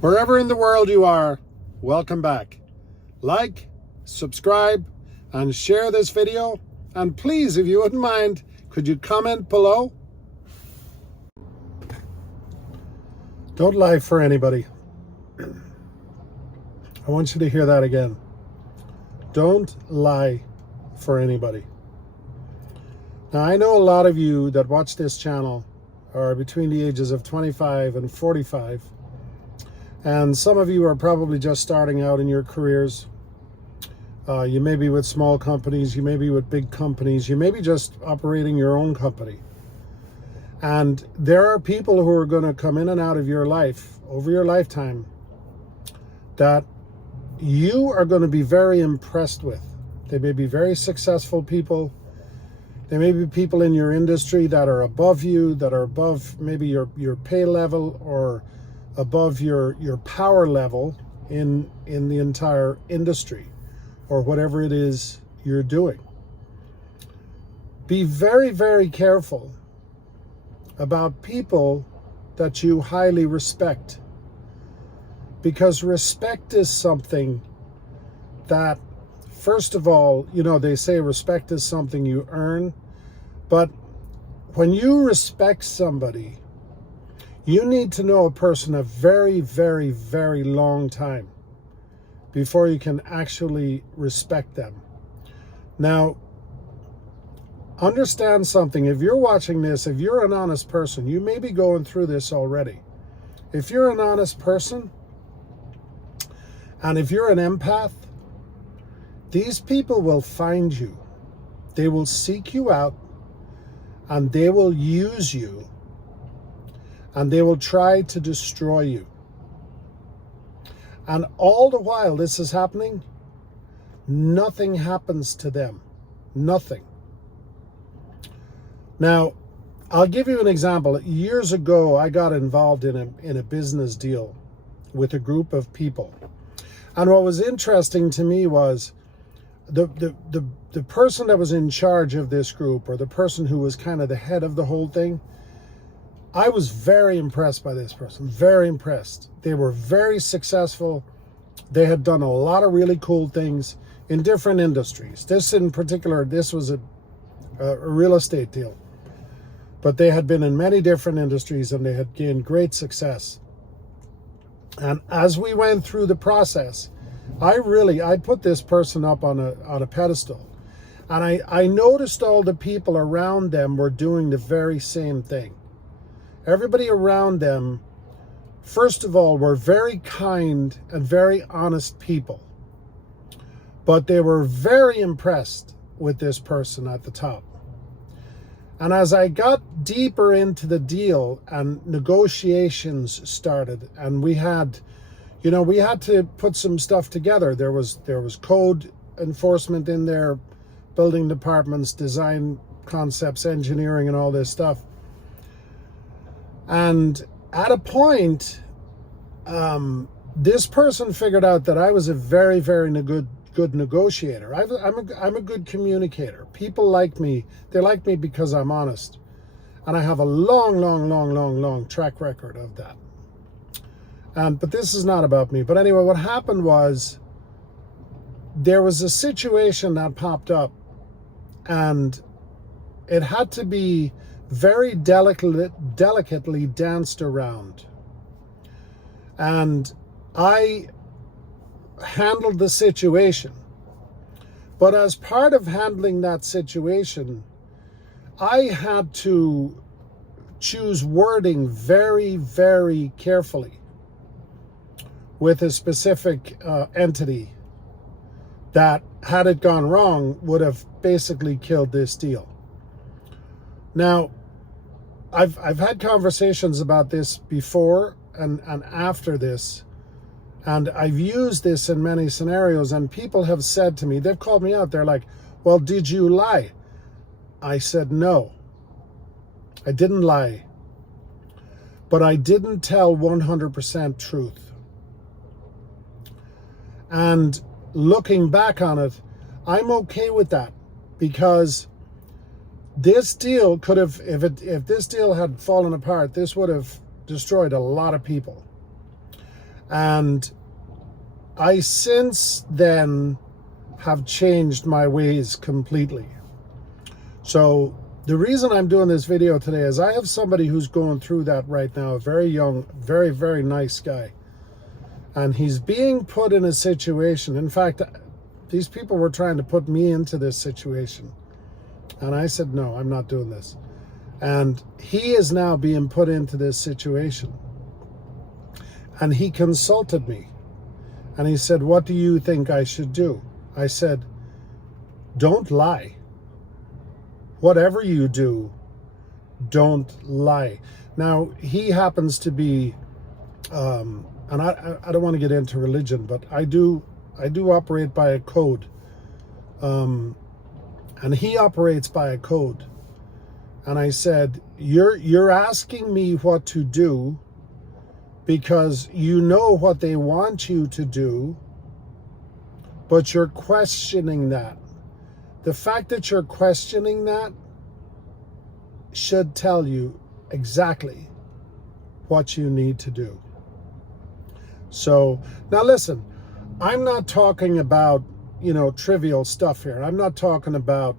Wherever in the world you are, welcome back. Like, subscribe, and share this video. And please, if you wouldn't mind, could you comment below? Don't lie for anybody. I want you to hear that again. Don't lie for anybody. Now, I know a lot of you that watch this channel are between the ages of 25 and 45. And some of you are probably just starting out in your careers. You may be with small companies, you may be with big companies, you may be just operating your own company. And there are people who are going to come in and out of your life over your lifetime that you are going to be very impressed with. They may be very successful people. They may be people in your industry that are above you, that are above maybe your pay level or above your power level in the entire industry or whatever it is you're doing. Be very, very careful about people that you highly respect, because respect is something that, first of all, you know, they say respect is something you earn, but when you respect somebody, you need to know a person a very, very, very long time before you can actually respect them. Now, understand something. If you're watching this, if you're an honest person, you may be going through this already. If you're an honest person, and if you're an empath, these people will find you. They will seek you out, and they will use you, and they will try to destroy you. And all the while this is happening, nothing happens to them. Nothing. Now, I'll give you an example. Years ago, I got involved in a business deal with a group of people. And what was interesting to me was the person that was in charge of this group, or the person who was kind of the head of the whole thing, I was very impressed by this person, very impressed. They were very successful. They had done a lot of really cool things in different industries. This in particular, this was a real estate deal. But they had been in many different industries and they had gained great success. And as we went through the process, I put this person up on a pedestal. And I noticed all the people around them were doing the very same thing. Everybody around them, first of all, were very kind and very honest people. But they were very impressed with this person at the top. And as I got deeper into the deal and negotiations started, and we had to put some stuff together. There was code enforcement in there, building departments, design concepts, engineering, and all this stuff. And at a point, this person figured out that I was a very, very good negotiator. I'm a good communicator. People like me. They like me because I'm honest. And I have a long track record of that. But this is not about me. But anyway, what happened was there was a situation that popped up, and it had to be very delicately danced around. And I handled the situation. But as part of handling that situation, I had to choose wording very, very carefully with a specific entity that, had it gone wrong, would have basically killed this deal. Now, I've had conversations about this before and after this, and I've used this in many scenarios, and people have said to me, they've called me out, they're like, well, did you lie? I said, no, I didn't lie, but I didn't tell 100% truth. And looking back on it, I'm okay with that, because this deal could have, if this deal had fallen apart, this would have destroyed a lot of people. And I since then have changed my ways completely. So the reason I'm doing this video today is I have somebody who's going through that right now, a very young, very, very nice guy. And he's being put in a situation. In fact, these people were trying to put me into this situation. And I said, no, I'm not doing this. And he is now being put into this situation. And he consulted me. And he said, what do you think I should do? I said, don't lie. Whatever you do, don't lie. Now, he happens to be, and I don't want to get into religion, but I do operate by a code. And he operates by a code. And I said, you're asking me what to do because you know what they want you to do, but you're questioning that. The fact that you're questioning that should tell you exactly what you need to do. So, now listen, I'm not talking about, trivial stuff here. I'm not talking about,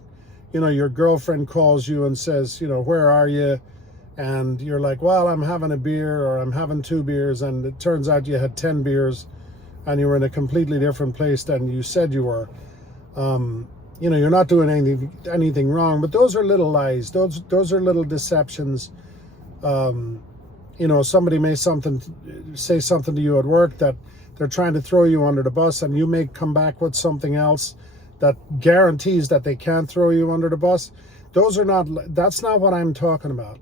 your girlfriend calls you and says, where are you? And you're like, well, I'm having a beer, or I'm having 2 beers, and it turns out you had 10 beers and you were in a completely different place than you said you were. You're not doing anything wrong, but those are little lies. Those are little deceptions. Somebody may say something to you at work that they're trying to throw you under the bus, and you may come back with something else that guarantees that they can't throw you under the bus. That's not what I'm talking about.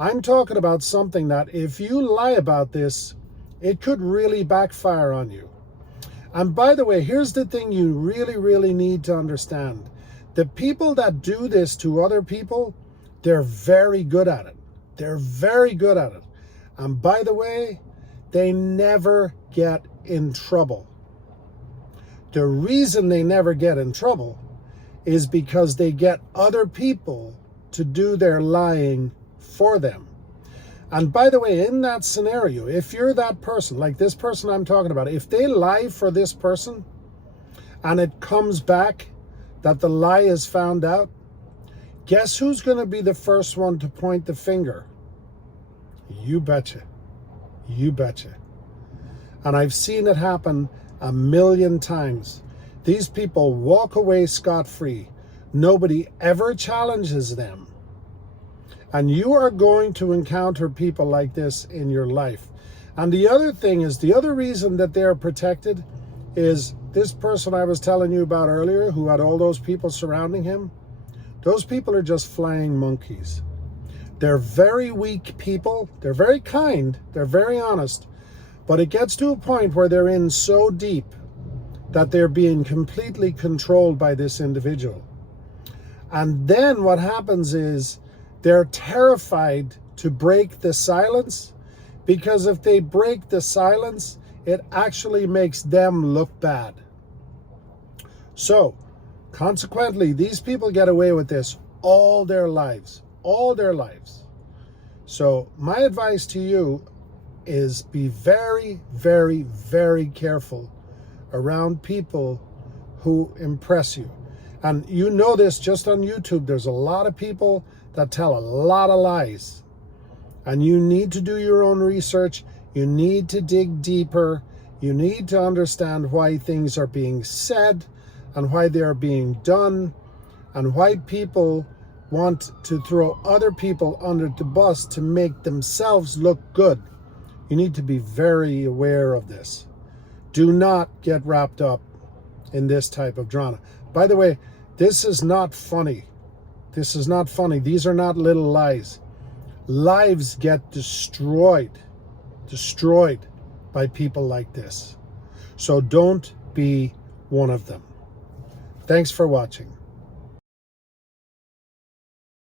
I'm talking about something that if you lie about this, it could really backfire on you. And by the way, here's the thing you really, really need to understand. The people that do this to other people, they're very good at it. They're very good at it. And by the way, they never get in trouble. The reason they never get in trouble is because they get other people to do their lying for them. And by the way, in that scenario, if you're that person, like this person I'm talking about, if they lie for this person and it comes back that the lie is found out, guess who's going to be the first one to point the finger? You betcha. You betcha. And I've seen it happen a million times. These people walk away scot-free. Nobody ever challenges them. And you are going to encounter people like this in your life. And the other thing is, the other reason that they're protected is this person I was telling you about earlier, who had all those people surrounding him. Those people are just flying monkeys. They're very weak people. They're very kind. They're very honest. But it gets to a point where they're in so deep that they're being completely controlled by this individual. And then what happens is they're terrified to break the silence, because if they break the silence, it actually makes them look bad. So, consequently, these people get away with this all their lives. All their lives. So, my advice to you is be very, very, very careful around people who impress you. And you know this just on YouTube. There's a lot of people that tell a lot of lies. And you need to do your own research. You need to dig deeper. You need to understand why things are being said and why they are being done and why people want to throw other people under the bus to make themselves look good. You need to be very aware of this. Do not get wrapped up in this type of drama. By the way, this is not funny. This is not funny. These are not little lies. Lives get destroyed by people like this. So don't be one of them. Thanks for watching.